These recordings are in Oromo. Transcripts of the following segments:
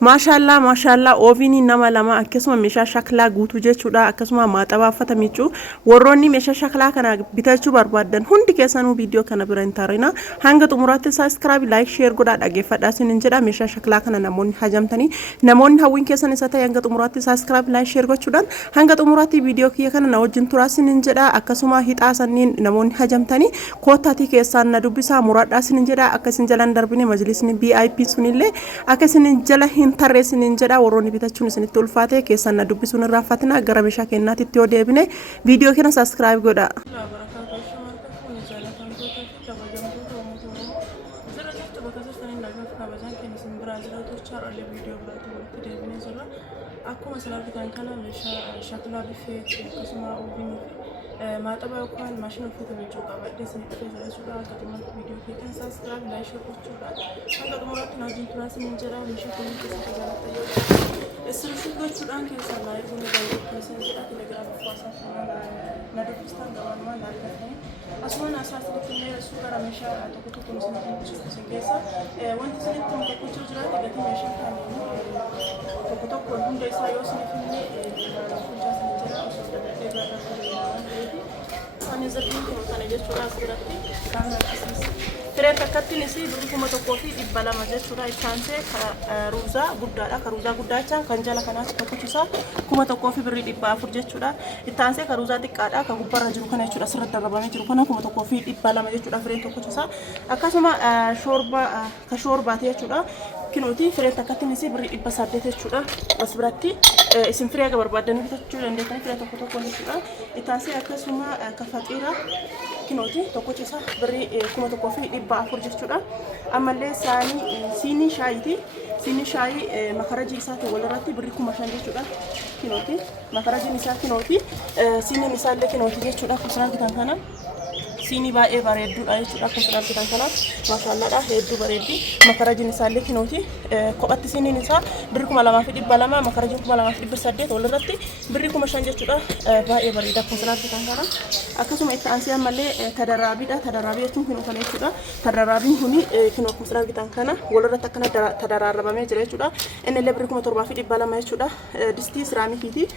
maashaallah oovini nama lama akkasuma meeshaa shaklaa guutuu jechuudha akkasuma maaxabaafata michuu warroonni meeshaa shaklaa kana bitachuu barbaadan hundi keessanuu viidiyoo kana bira hin taarina hanga xumuraatti subscribe like share godhaa dhageeffadhaa sinin jedha meeshaa shaklaa kana namoonni hajamtanii namoonni hawwiin keessan isa ta'e hanga xumuraatti subscribe like share gochuudhaan hanga xumuraatti viidiyoo kiyya kana na wajjin turaa sinin jedha akkasuma hixaa sanniin namoonni hajamtanii koottaatii keessaan na dubbisaa muradhaa sinin jedha akkasin jalan darbine majlisni VIP sunillee akkasin jala tarreessin jedha warroonni bitachuun isinitti ulfaate keessan na dubbisuun irraa fatina gara meeshaa kennaatitti yoo deebine viidiyoo kana subscribe godha. akkuma salaafitaan kana meeshaa shaklaa bifee akkasuma oovini maaxaba yookaan maashina uffata miicuu qabadhee isinitti fayyadamuudha akkasumas viidiyoo keetiin subscribe like share gochuudha hanga xumuraatti na wajjin turaa sinin jedha meeshaa kana keessatti jaallatanii isin gochuudhaan keessaa na erguun baay'ee keessan jedha telegiraama waasaaf na dubbistaan gabaanumaan argatanii asuma naasaasittillee suuqara meeshaa tokko tokko isinitti keessa wanti isinitti tokkochuu jiraate gatii meeshaa kana tokko tokko hunda isaa yoo isinitti ani zatiin kana jechuudha asirratti kan firee takkattiin isii birrii 1,200 jechuudha ittaansee ruuzaa guddaadha ka ruuzaa guddachaan kan jala kanaas tokkochisaa 1,400 jechuudha ittaansee ka ruuzaa xiqqaadha ka gubbarra jiru kana jechuudha asirratti darabamee jiru kana 1,200 jechuudha fireen tokkochisaa akkasuma shoorbaati jechuudha kinuuti firee takkattiin isii birrii 800 jechuudha as biratti isin firee aga barbaadanii bitachuu dandeettan firee tokko tokko jechuudha ittaansee akkasuma ka faqiira kinuuti tokkochisa birrii 1,400 jechuudha ammallee siinii shaayiiti siinii shaayii makarajii isaati walirratti birrii 5,000 jechuudha kinuuti makarajiin isaa kinuuti siiniin isaallee kinuuti jechuudha kusan argitan kana siinii baay'ee bareedduudha jechuudha kusan argitan kana maashaalladha hedduu bareeddi makarajiin isaallee kinuuti kophatti siiniin isaa birrii 2,200 makarajiin 2,800 walirratti birrii 5,000 jechuudha baay'ee bareeda kusan argitan kana akkasuma itti aansee ammallee tadaraabiidha tadaraabii jechuun kinuu kana jechuudha tadaraabiin kuni kinuu kusan argitan kana walirratti akkana tadaraarabamee jira jechuudha innillee birrii 7,200 jechuudha distii siraamikiiti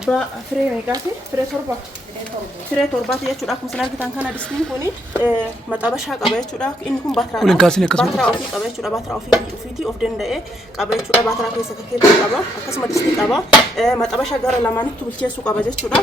abbaa firee meeqaati firee torbaati jechuudha kusan argitan kana distiin kuni maxabashaa qaba jechuudha inni kun baatiraa ofii qaba jechuudha baatiraa ofiitii of danda'ee qaba jechuudha baatiraa keessa kakkeetti qaba akkasuma distii qaba maxabashaa gara lamaanitti bilcheessuu qaba jechuudha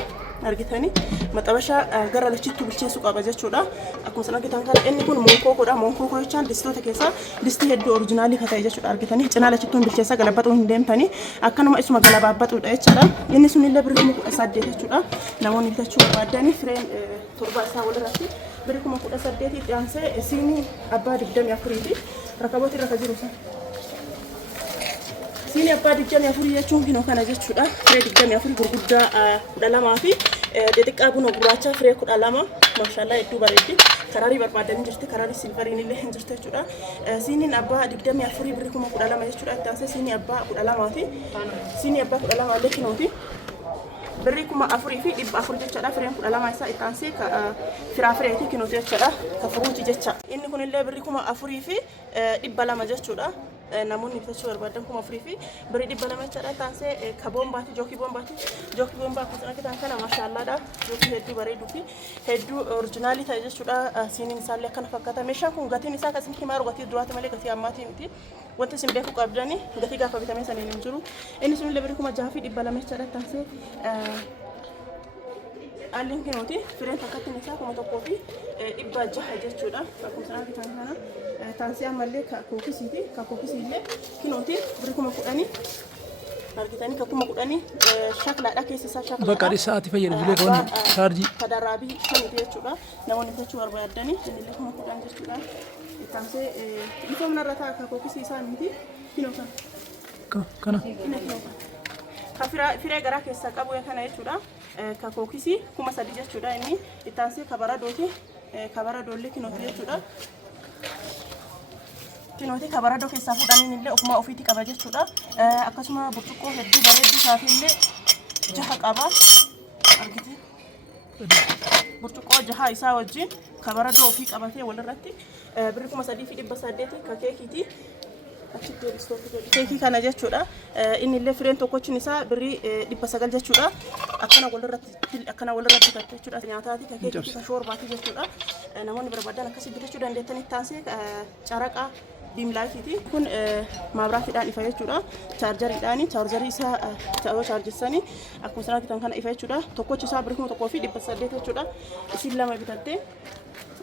argitanii maxabashaa gara lachitti bilcheessuu qaba jechuudha akkuma san argitan kana inni kun monkokoodha monkokoo jechaan distoota keessaa distii hedduu oriijinaalii ka ta'e jechuudha argitanii cinaa lachittuun bilcheessaa galabaxuu hin deemtanii akkanuma isuma galabaabaxuudha jechuudha inni sunillee birrii 8,000 jechuudha namoonni bitachuu barbaadanii fireen torba isaa walirratti birrii 8,000 itti aansee siinii abbaa 24 rakabooti irra jiru san siinii abbaa 24 jechuun kinoo kana jechuudha firee 24 gurguddaa 12 fi xixiqqaa buna gurraacha firee 12 maashaallah hedduu bareeddi kararii barbaadanii jirti kararii silveriin illee hin jirti jechuudha siiniin abbaa 24 birrii 12 jechuudha itti aansee siinii abbaa 12ti siinii abbaa 12 illee kinooti birrii 4,400 jechuudha fireen 12 isaa itti aansee firaafireetii kinooti jechuudha ka furuuti jecha inni kunillee birrii 4,200 jechuudha namoonni bitachuu barbaadan 4,000 fi birrii 200 jechuudha taansee ka boombaati jookii boombaa kusan argitan kana maashaallaadha jookii hedduu bareeduu fi hedduu oriijinaalii ta'e jechuudha siiniin isaallee akkana fakkaata meeshaan kun gatiin isaa akkasitti himaa gatii duraati malee gatii ammaatii miti wanti isin beekuu qabdanii gatii gaafa bitamee saniin hin jiru inni sunillee birrii 6,200 jechuudha taansee alliin kinuuti fireen takkattiin isaa 1,600 jechuudha akkuma san argitan kana taansee ammallee kookisiiti ka kookisiillee kinuuti birrii 10,000 argitanii ka 10,000 shaklaadha keessi isaa shaklaa bakka dhisaati fayyadamulee kan chaarjii tadaraabii shaniiti jechuudha namoonni bitachuu barbaadanii innillee 10,000 jechuudha taansee ifoomna irra ta'a ka kookisii isaa miti kinoo kana ka firee garaa keessaa qabu kana jechuudha ka kookisii 3,000 jechuudha inni itti aansee ka baradooti ka baradoollee kinooti jechuudha kinooti ka baradoo keessaa fuudhaniin illee ofuma ofiitii qaba jechuudha akkasuma burcuqqoo hedduu bareedduu isaatiillee 6 qaba argite burcuqqoo 6 isaa wajjin ka baradoo ofii qabatee walirratti birrii 3,800 ka keekiiti achitti deebistootti keekii kana jechuudha. Inni illee fireen tokkochiin isaa birrii 900 jechuudha. Akkana walirratti bitatte jechuudha. Nyaataati keekii ka shoorbaati jechuudha. Namoonni barbaadan akkasii bitachuu dandeettanii taasise caraqaa diimlaayitiiti. Kun maabiraatiidhaan ifa jechuudha. Chaarjariidhaan chaarjarii isaa ta'uu chaarjessanii akkuma sana bitan kana ifa jechuudha. Tokkochi isaa birrii 1,800 jechuudha. Isin lama bitatte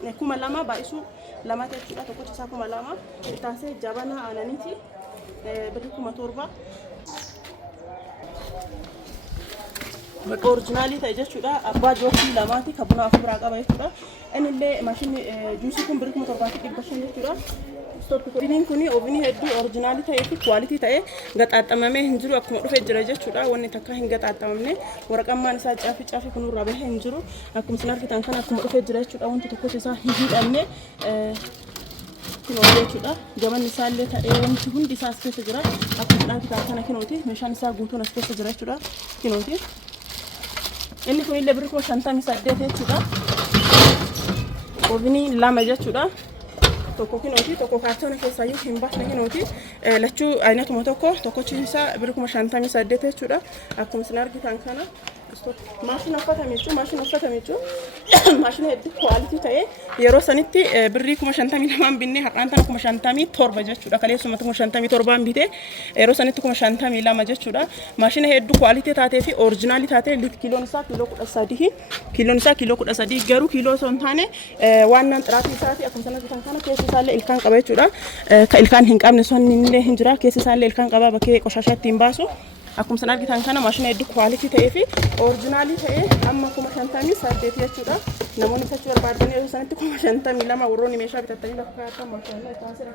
2,000 baay'isuu lama jechuudha. Tokkochi isaa 2,000 taasise jabana aananiiti birrii 7,000 originaalii ta'e jechuudha. Abbaa jookii lamaati kan buna afur biraa qaba jechuudha. Inni illee maashinni juusii kun birrii 7,500 jechuudha. Ooviniin kun oovinii hedduu originaalii ta'ee fi kwaalitii ta'ee gaxaaxamamee hin jiru akkuma dhufee jira jechuudha. Wanni takka hin gaxaaxamamne waraqammaan isaa caafii kunirraa bahee hin jiru. Akkuma isin argitan kana akkuma dhufee jira jechuudha. Wanti tokkos isaa hin hidhamne kinoo jechuudha. Gamanni isaallee ta'ee wanti hundi isaa as keessa jira. Akkuma isin argitan kana kinooti. Meeshaan isaa guutuun as keessa jira jechuudha. Kinooti. Inni kun illee birrii 58 jechuudha. Oovinii lama jechuudha. Tokko kinooti tokko kaartoona keessaa iyyuu hin baafne kinooti. Lachuu aynatuma tokkochi isaa birrii 58 jechuudha. Akkuma isin argitan kana maashina uffatame jechuun maashina hedduu kwaalitii ta'e yeroo sanitti birrii 52 binnee har'aan tana 57 jechuudha. Kaleessuma 57 bitee yeroo sanitti 52 jechuudha. Maashina hedduu kwaalitii taatee fi originaalii taatee kiiloon isaa kiiloo 13 garuu kiiloo osoo hin taane waan naan xiraatii isaati akkuma sana bitan kana keessi isaallee ilkaan qaba jechuudha. Ka ilkaan hin qabne sun illee hin jira. Keessi isaallee ilkaan qaba bakkee qoshashaatti hin baasu. Akkuma isin argitan kana maashina hedduu kwaalitii ta'ee fi originaalii ta'ee amma 58 jechuudha. Namoonni bitachuu barbaadan yeroo sanatti 52 warroonni meeshaa bitattanii bakka kaa'atan maashaallah taasise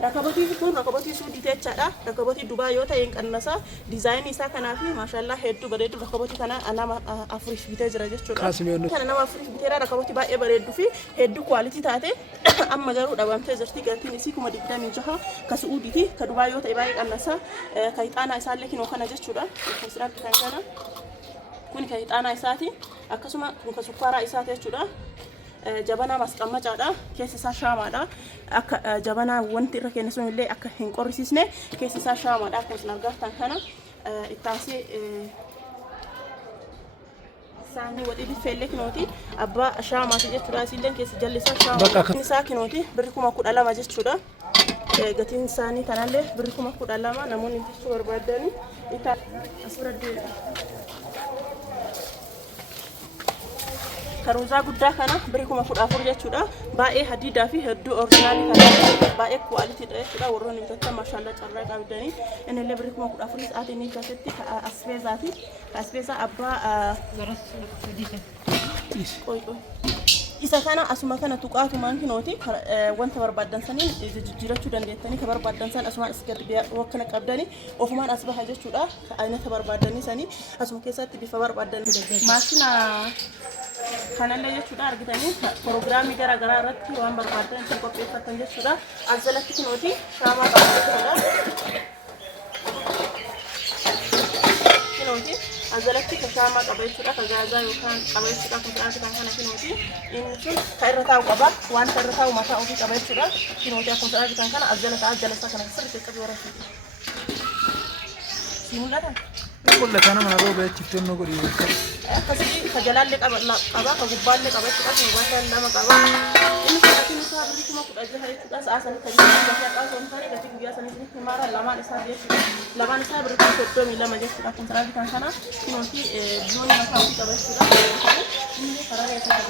rakabotii kun rakabotii suudii jechaadha. Rakabotii Dubaay yoo ta'e qannasa diizaayinii isaa kanaa fi maashaallah hedduu bareedu. Rakabotii kana nama afuriif bitee jira jechuudha. Kana nama afuriif biteera. Rakabotii baay'ee bareedduu fi hedduu kwaalitii taate amma garuu dhabamtee jirti. Gatiin isii 26 ka suudiiti. Ka Dubaay yoo ta'e baay'ee qannasa. Ka ixaanaa isaallee kinoo kana jechuudha. Kun argitan kana kun ka ixaanaa isaati. Akkasuma kun ka sukkaaraa isaati jechuudha. Jabana masqamacaadha. Keessi isaa shaamaadha. Akka jabana wanti irra kennu sun illee akka hin qorrisiisne keessi isaa shaamaadha. Akkuma isin argitan kana ittaasee saanii wadii biffeellee kinooti. Abbaa shaamaati jechuudha. Isilleen keessi jalli isaa shaamaadha. Isaa kinooti birrii 12,000 jechuudha. Gatiin isaanii kanallee birrii 12,000 namoonni bitachuu barbaadanii asirratti karuuzaa guddaa kana birrii 14,000 jechuudha. Baay'ee hadiidaa fi hedduu originaalii kana baay'ee kwaalitii dha jechuudha. Warroonni bitatan maashaallah carraa qabdanii inni illee birrii 14,000 sa'aatiin inni keessatti asfeezaati. Asfeezaa abbaa isa kana asuma kana tuqaatumaan kinooti wanta barbaadan saniin jijjiirachuu dandeettanii ka barbaadan san asumaan as gad wakkana qabdanii ofumaan as baha jechuudha. Aynata barbaadanii sanii asuma keessatti bifa barbaadan maashina kanallee jechuudha. Argitanii proogiraamii garaa garaa irratti waan barbaadan itti qopheeffatan jechuudha. As jalatti kinooti shaamaa qaba jechuudha. Kinooti as jalatti ka shaamaa qaba jechuudha. Ka gaazaa yookaan qaba jechuudha. Kun argitan kana kinooti inni sun ka irra taa'u qaba. Wanta irra taa'u mataa ofii qaba jechuudha. Kinooti akkuma argitan kana as jalatti kana sirriitti qabi warra si mul'ata. Mul'ata nama na roobee chiftoon no godhi. Akkasii ka jalaallee qaba ka gubbaallee qaba jechuudha. Kun gosa lama qaba. Inni gatiin isaa birrii 16,000 jechuudha. Sa'a sanii kan gatii akka osoo hin taane gatii guyyaa sanii himaara lamaan isaa jechuudha. Lamaan isaa birrii 32 jechuudha. Kun argitan kana kinooti biyoon mataa ofii qaba jechuudha. Inni karaa isaa